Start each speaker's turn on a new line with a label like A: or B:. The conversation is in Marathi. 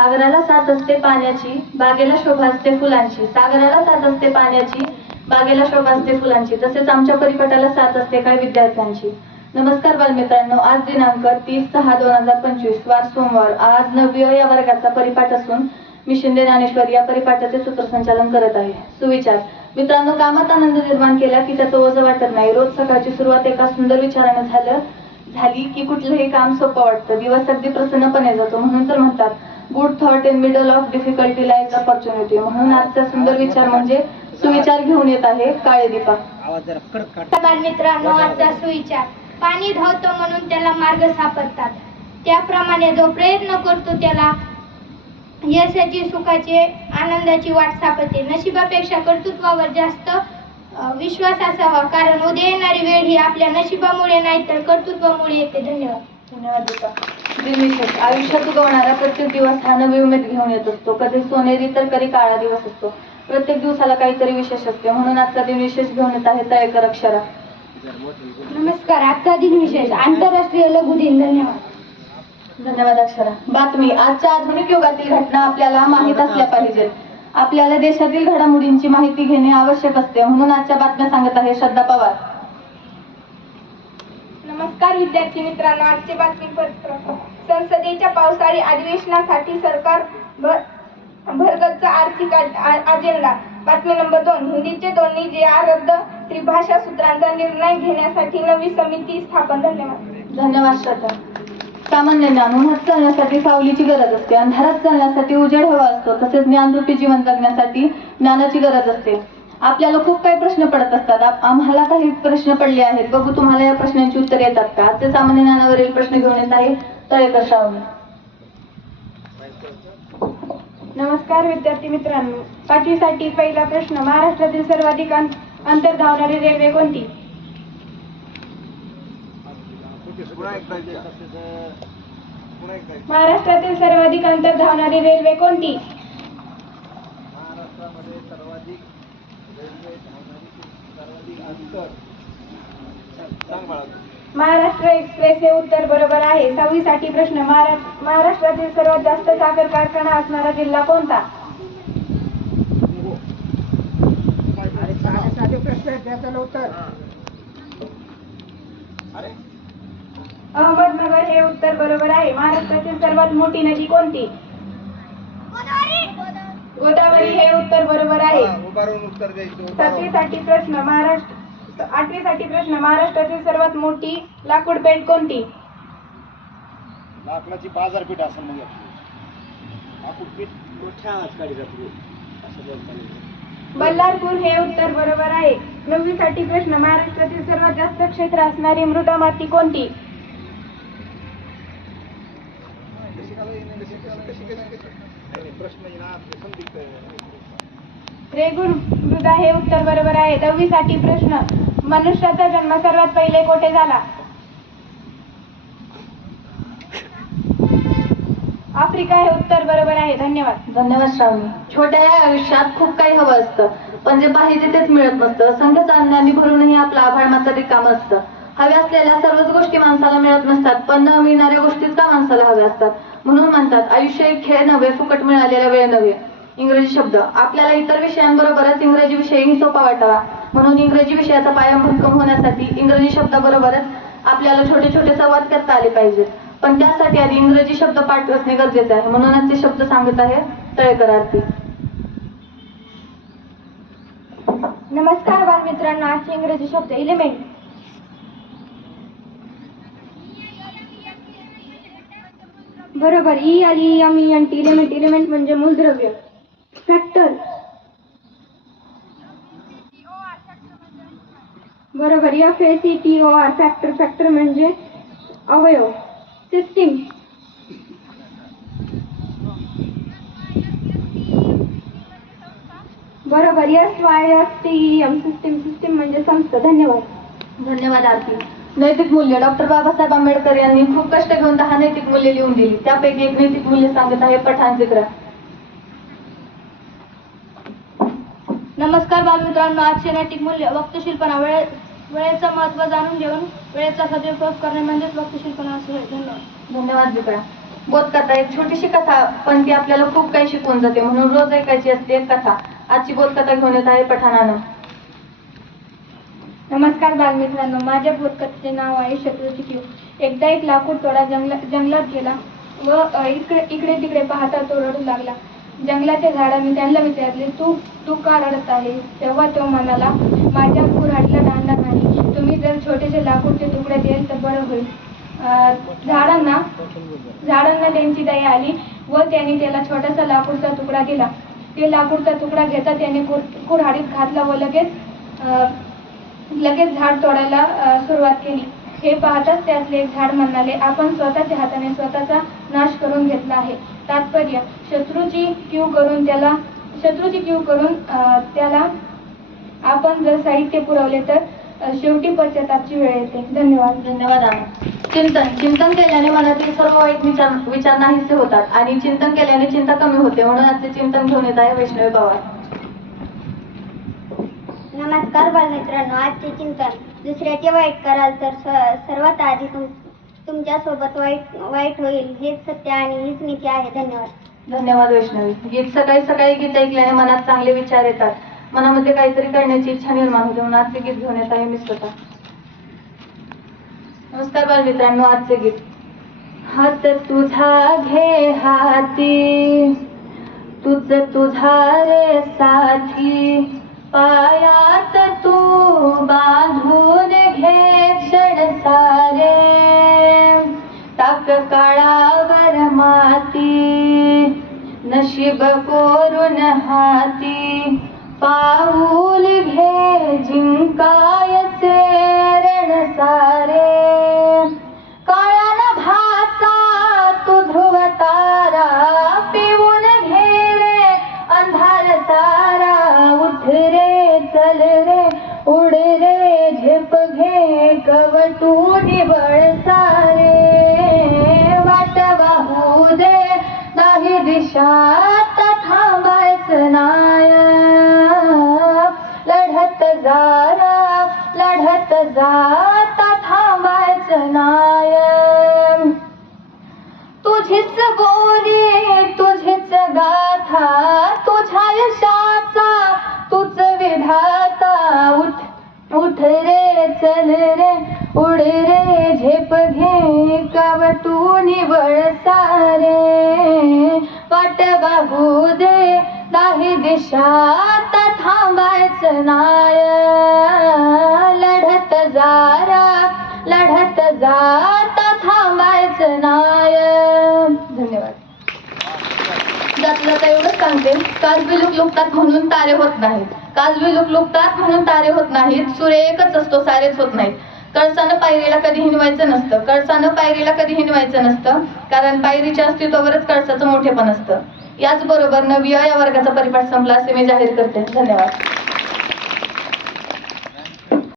A: सागराला साथ असते पाण्याची बागेला शोभा असते फुलांची. सागराला साथ असते पाण्याची बागेला शोभा असते फुलांची. तसेच आमच्या परिपाठाला साथ असते काही विद्यार्थ्यांची. नमस्कार बालमित्रांनो आज दिनांक तीस सहा दोन हजार पंचवीस वार सोमवार. आज नववी या वर्गाचा परिपाठ असून मी शिंदे ज्ञानेश्वर या परिपाठाचे सूत्रसंचालन करत आहे. सुविचार. मित्रांनो कामात आनंद निर्माण केला की त्याचं ओझं वाटत नाही. रोज सकाळची सुरुवात एका सुंदर विचारानं झालं झाली की कुठलंही काम सोपं वाटतं. दिवस अगदी प्रसन्नपणे जातो. म्हणून तर म्हणतात good thought in middle of difficulty lies opportunity म्हणून आजचा सुंदर विचार म्हणजे सुविचार घेऊन येत आहे काळे दीपा.
B: बालमित्रांनो आजचा सुविचार. पाणी धावतो म्हणून त्याला मार्ग सापडतात. त्याप्रमाणे जो प्रयत्न करतो त्याला यशाची सुखाची आनंदाची वाट सापडते. नशिबापेक्षा कर्तृत्वावर जास्त विश्वास असावा. कारण उद्या येणारी वेळ ही आपल्या नशिबामुळे नाही तर कर्तृत्वामुळे येते. धन्यवाद.
A: धन्यवाद दीपा. दिनविशेष आयुष्यात उगवणारा प्रत्येक दिवस हा नवी उमेद घेऊन येत असतो. कधी सोनेरी तर कधी काळा दिवस असतो. प्रत्येक दिवसाला काहीतरी विशेष असते. म्हणून आजचा दिन विशेष घेऊन येत आहे. तळेकर अक्षरा.
B: नमस्कार. आजचा दिन विशेष. आंतरराष्ट्रीय लघु दिन. धन्यवाद.
A: धन्यवाद अक्षरा. बातमी. आजच्या आधुनिक युगातील घटना आपल्याला माहीत असल्या पाहिजेत आपल्याला देशातील घडामोडींची माहिती घेणे आवश्यक असते. म्हणून आजच्या बातम्या सांगत आहे श्रद्धा पवार.
B: नमस्कार विद्यार्थी मित्रांनो आजचे बातमीपत्र. संसदेच्या पावसाळी अधिवेशनासाठी सरकार भर- आर्थिक अजेंडा बातमी नंबर दोन हिंदीचे दोन्ही जे आर रद्द त्रिभाषा सूत्रांचा निर्णय घेण्यासाठी नवी समिती स्थापन. धन्यवाद.
A: धन्यवाद श्रद्धा सामान्य ज्ञान उन्हात चालण्यासाठी सावलीची गरज असते. अंधारात चालण्यासाठी उजेड हवा असतो. तसेच ज्ञानरूपी जीवन जगण्यासाठी ज्ञानाची गरज असते. आपल्याला खूप काही प्रश्न पडत असतात. आप- आम्हाला काही प्रश्न पडले आहेत. बघू तुम्हाला या प्रश्नांची उत्तरे येतात का? आजचे सामान्य ज्ञानावरील प्रश्न घेऊन येत आहे. तळेकर श्रावणी.
B: नमस्कार विद्यार्थी मित्रांनो. पाचवीसाठी पहिला प्रश्न महाराष्ट्रातील सर्वाधिक अंतर धावणारी रेल्वे कोणती. महाराष्ट्रातील सर्वाधिक अंतर धावणारी रेल्वे कोणती?
C: महाराष्ट्रामध्ये सर्वाधिक
B: महाराष्ट्र एक्सप्रेस हे उत्तर बरोबर आहे. सहावीसाठी प्रश्न महारा- महाराष्ट्रातील सर्वात जास्त साखर कारखाना असणारा जिल्हा कोणता? अहमदनगर हे उत्तर बरोबर आहे. महाराष्ट्रातील सर्वात मोठी नदी कोणती? गोदावरी हे उत्तर बरोबर आहे
C: उत्तर द्यायचं.
B: सातवीसाठी प्रश्न महाराष्ट्र आठवीसाठी प्रश्न महाराष्ट्रातील सर्वात मोठी लाकूड पेठ कोणती
C: लाकडाची बाजारपेठ मग आपली. लाकूड पीठ मोठ्या जातो असं.
B: बल्लारपूर हे उत्तर बरोबर आहे नववीसाठी प्रश्न महाराष्ट्रातील सर्वात जास्त क्षेत्र असणारी मृदा माती कोणती
C: कशी का नाही, कशी कशी आहे.
B: रेगुण मृदा हे उत्तर बरोबर आहे. दहावीसाठी प्रश्न. मनुष्याचा जन्म सर्वात पहिले कोठे झाला? आफ्रिका हे उत्तर बरोबर आहे. धन्यवाद.
A: धन्यवाद श्रावणी. छोट्या या आयुष्यात खूप काही हवं असतं. पण जे पाहिजे तेच मिळत नसतं संख्या चांदण्याने भरूनही आपलं आभाळ मात्र रिकाम असतं. हव्या असलेल्या सर्वच गोष्टी माणसाला मिळत नसतात पण न मिळणाऱ्या गोष्टीच का माणसाला हव्या असतात? म्हणून म्हणतात आयुष्य एक खेळ नव्हे फुकट मिळालेला वेळ नव्हे. इंग्रजी शब्द. आपल्याला इतर विषयांबरोबरच इंग्रजी विषयही सोपा वाटावा. म्हणून इंग्रजी विषयाचा पाया भक्कम होण्यासाठी इंग्रजी शब्दाबरोबरच आपल्याला छोटे छोटे संवाद करता आले पाहिजेत. पण त्यासाठी आधी इंग्रजी शब्द पाठ असणे गरजेचे आहे. म्हणूनच ते शब्द सांगत आहे तळेकर
B: नमस्कार बालमित्रांनो आजचे इंग्रजी शब्द इलिमेंट बरोबर ई आली M E N T element म्हणजे मूलद्रव्य. फॅक्टर बरोबर F A C T O R factor factor म्हणजे अवयव. सिस्टीम बरोबर S Y S T M system system म्हणजे संस्था. धन्यवाद.
A: धन्यवाद आरती. नैतिक मूल्य. डॉक्टर बाबासाहेब आंबेडकर यांनी खूप कष्ट घेऊन दहा नैतिक मूल्य लिहून दिली. त्यापैकी एक नैतिक मूल्य सांगत आहे पठाण जिग्रा
B: नमस्कार बालमित्रांनो आजचे नैतिक मूल्य वक्तशीलपणा वेळे वेळेचं महत्त्व जाणून घेऊन वेळेचा सदुपयोग करणे म्हणजेच वक्तशीलपणा असे. धन्यवाद.
A: धन्यवाद जिग्रा बोधकथा एक छोटीशी कथा पण ती आपल्याला खूप काही शिकवून जाते. म्हणून रोज ऐकायची असते एक कथा. आजची बोधकथा घेऊन येत आहे पठाणानं.
B: नमस्कार बालमित्रांनो माझ्या बोधकथेचे नाव आहे शत्रूची किव एकदा एक लाकूड तोडा जंगला जंगलात गेला व इकडे इकडे तिकडे पाहता तो रडू लागला. जंगलाच्या झाडांनी त्यांना विचारले तू तू का रडत आहे? तेव्हा तो म्हणाला माझ्या कुऱ्हाडीला दांडा नाही. तुम्ही जर छोटेसे लाकूडचे तुकडे द्याल तर बरं होईल. झाडांना झाडांना त्यांची दया आली व त्यांनी त्याला छोटासा लाकूडचा तुकडा दिला. ते लाकूडचा तुकडा घेता त्याने कुर- कुऱ्हाडीत घातला व लगेच लगेच झाड तोडायला सुरुवात केली. हे पाहताच त्यातले एक झाड म्हणाले आपण स्वतःच्या हाताने स्वतःचा नाश करून घेतला आहे. तात्पर्य शत्रूची क्यू करून त्याला शत्रूची क्यू करून त्याला आपण जर साहित्य पुरवले तर शेवटी पश्चातापची वेळ येते. धन्यवाद.
A: धन्यवाद चिंतन. चिंतन केल्याने मनातील सर्व वाईट विचार विचार नाहीसे होतात आणि चिंतन केल्याने चिंता कमी होते. म्हणून आजचे चिंतन घेऊन येत आहे वैष्णवी पवार
D: नमस्कार बालमित्रांनो आजचे चिंतन दुसऱ्याचे वाईट कराल तर सर्वात आधी तुम तुमच्यासोबत वाईट वाईट होईल हेच सत्य आणि हीच नीती आहे. धन्यवाद.
A: धन्यवाद वैष्णवी. गीत सकाळी सकाळी गीत ऐकल्याने मनात चांगले विचार येतात. मनामध्ये काहीतरी करण्याची इच्छा निर्माण होते. म्हणून आजचे गीत घेऊन येत आहे मी स्वतः. नमस्कार बालमित्रांनो आजचे गीत. हात तुझा घे हाती. तुझ तुझा रे साथी. पायात तू बांधून घे क्षण सारे. टाक काळावर माती नशीब कोरून हाती. पाऊल घे जिंकायचे रण सारे. काळान भाचा तू ध्रुव तारा पिऊन घे रे. अंधार सारा उठ उड रे झेप घे कवटूनी निबळ सारे. वाट वाहू दे नाही दिशात थांबायचं नाय. लढत जारा लढत जा उड रे झेप घे कावटू निवळ सारे. वाट बाबू दे दाही दिशात थांबायचं नाय. लढत जारा लढत जाता थांबायचं नाय. धन्यवाद. जाता जाता एवढंच सांगते. काजबी लुक लुकतात म्हणून तारे होत नाहीत. काजबी लुक लुकतात म्हणून तारे होत नाहीत. सूर्य एकच असतो सारेच होत नाहीत. कळसानं पायरीला कधी हिनवायचं नसतं. कळसानं पायरीला कधी हिनवायचं नसतं. कारण पायरीच्या अस्तित्वावरच कळसाचं मोठेपण असतं. याचबरोबर नवया या वर्गाचा परिपाठ संपला असे मी जाहीर करते. धन्यवाद.